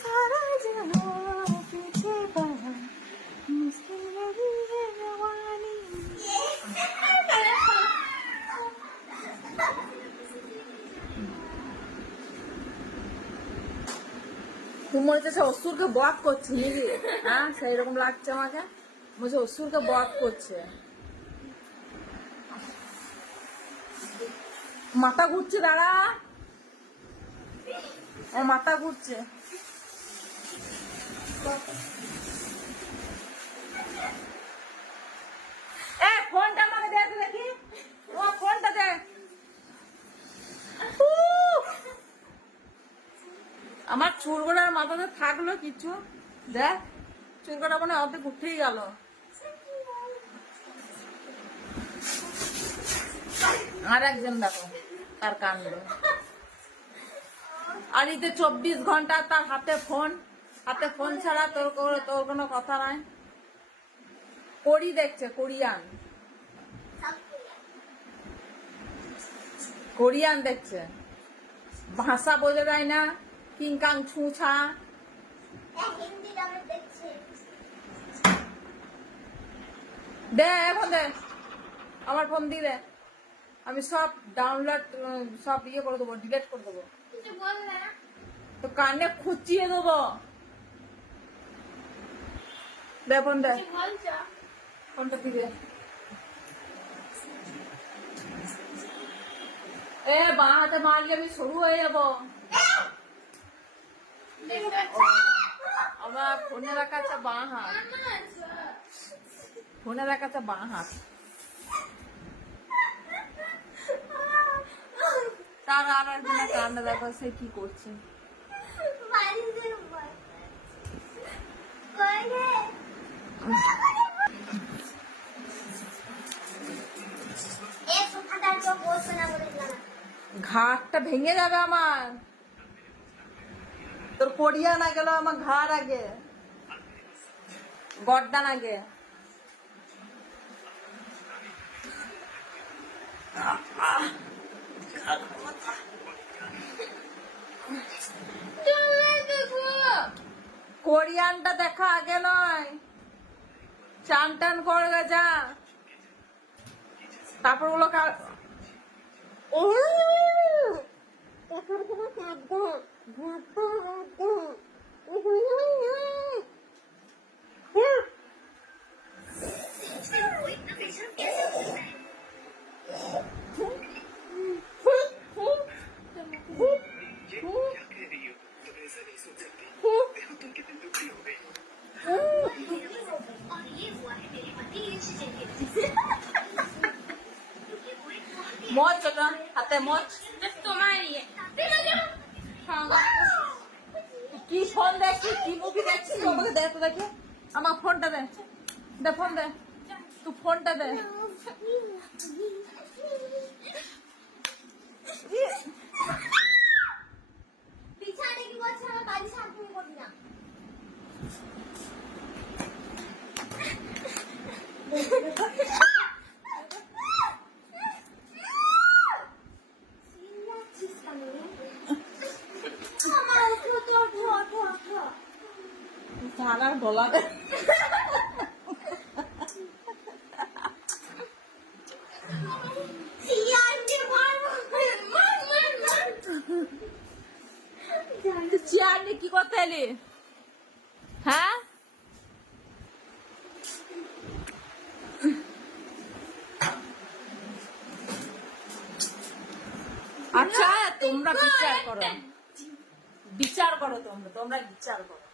सारा जहां पीछे पड़ा मुश्किल नहीं है जवानी। তুই মনে হচ্ছে অসুরকে বক করছিস নাকি? হ্যাঁ সেই রকম লাগছে আমাকে, মনে হচ্ছে অসুরকে বক করছে। মাথা ঘুরছে, দাঁড়া, মাথা ঘুরছে। ফোনটা আমাকে দে তো দেখি, তোমার ফোনটা দে। আমার চুলগোড়ার মাথাতে থাকলো কিছু, দেখ চুলগোড়া মানে অর্ধেক উঠেই গেল। আর একজন দেখো তার কাণ্ড। আর এতে 24 ঘন্টা তার হাতে ফোন ছাড়া তোর কোনো কথা নাই। করি দেখছে, কোরিয়ান দেখছে, ভাষা বোঝা যায় না, কিংকাং ছুঁছা। দে এখন দে, আমার ফোন দিয়ে দে, আমি সব ডাউনলোড সব ইয়ে করে দেবো, ডিলিট করে দেবো, তো কানে খুঁচিয়ে দেবো। দে ফোন দে, ফোনটা দিবে। বাঁ হাতে মারলে আমি সরু হয়ে যাবো। আমার ফোনে রাখা আছে বাঁ হাত, ফোনে রাখা আছে বাঁ হাত। তার আর একজনের কান্না দেখো, সে কি করছে। ঘাটটা ভেঙে যাবে আমার, তোর কোরিয়া না গেল আমার ঘাড় আগে, গর্দান আগে। কোরিয়ানটা দেখা আগে নয়, চান টান করে যা, তারপর ওগুলো মজ চলো হাতে মজ, তোমার কি ফোন দেখছিস, কি মুভি দেখছিস, আমাকে দে তো দেখি, আমার ফোনটা দে, দে ফোন দে, তুই ফোনটা দে। পিছাড়ে কি বলছে, আমার বাড়ি সামনে করবি না। আর বলা চেয়ার নিয়ে কি করতে এলি? হ্যাঁ আচ্ছা, তোমরা বিচার করো, তোমরা বিচার করো।